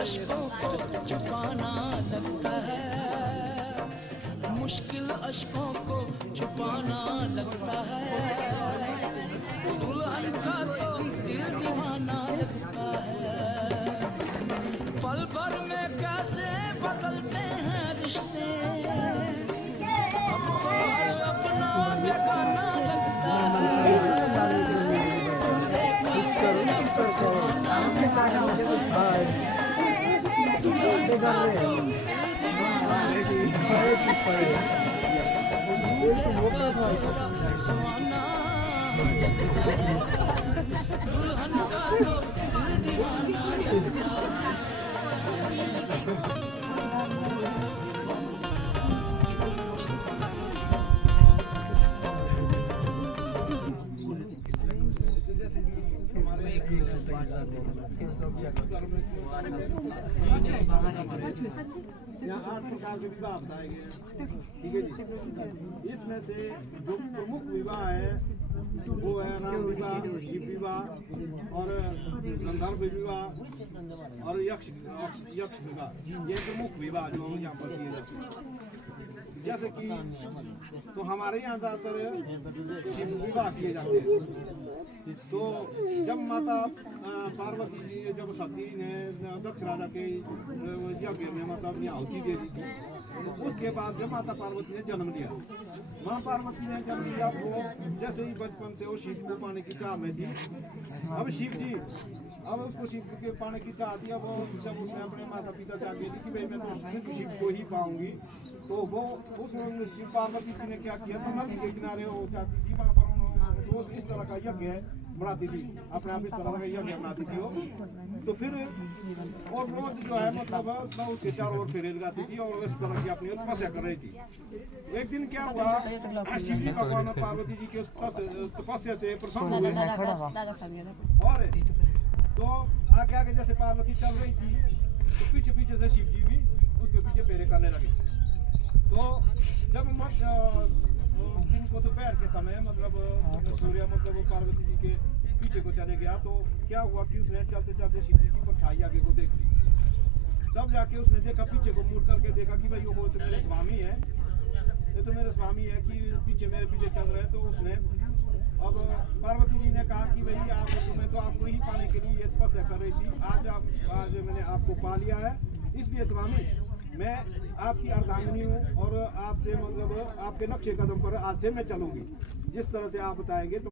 अश्कों को छुपाना लगता है, मुश्किल अश्कों को छुपाना लगता है। दुल्हन का तो दिल दीवाना लगता है। पल भर में कैसे बदलते हैं रिश्ते, अब तो हर अपना बेगाना लगता है। दुल्हन का तो दिल दीवाना लगता है। यहाँ 8 प्रकार के विवाह बताए गए हैं, ठीक है जी। इसमें से जो प्रमुख विवाह है वो है राम विवाह, शिव विवाह और गंधर्व विवाह और यक्ष विवाह। ये प्रमुख विवाह जो यहाँ पर किए जाते हैं। जैसे कि तो हमारे यहाँ ज्यादातर शिव विवाह किए जाते हैं। तो जब माता पार्वती जी, जब सती ने दक्ष राजा के यज्ञ में मतलब अपनी आहुति दे दी थी, तो उसके बाद जब माता पार्वती ने जन्म लिया, माँ पार्वती ने जन्म लिया, वो जैसे ही बचपन से वो शिव को पाने की चाह में थी। अब शिव जी, अब उसको शिव के पाने की चाह थी। अब जब उसने अपने माता पिता से आगे दी कि भाई मैं तो शिव को ही पाऊंगी, तो वो उस शिव पार्वती जी ने क्या किया, तो नदी के किनारे वो जाती थी, वहाँ पर रोज इस तरह का यज्ञ बनाती थी, अपने आप इस तरह का यज्ञ बनाती थी वो। तो फिर और रोज जो है मतलब उसके चारों ओर फेरे लगाती थी और इस तरह की अपनी तपस्या कर रही थी। एक दिन क्या हुआ, शिव जी भगवान और पार्वती जी के उस तपस्या से प्रसन्न हो गए। और तो आगे आगे जैसे पार्वती चल रही थी, तो पीछे पीछे से शिव जी भी उसके पीछे फेरे करने लगे। तो जब दिन को दोपहर के समय मतलब सूर्य मतलब पार्वती जी के पीछे को चले गया, तो क्या हुआ कि उसने चलते चलते शिव जी की परछाई आगे को देख ली। तब जाके उसने देखा, पीछे को मुड़ करके देखा कि भाई वो तो मेरे स्वामी है, ये तो मेरे स्वामी है कि पीछे मेरे पीछे चल रहे। तो उसने अब पार्वती जी ने कहा कि भाई मैं तो आपको ही पाने के लिए तपस्या कर रही थी, आज मैंने आपको पा लिया है, इसलिए स्वामी मैं आपकी अर्धांगिनी हूँ और आपसे मतलब आपके नक्शे कदम पर आज से मैं चलूंगी, जिस तरह से आप बताएंगे। तो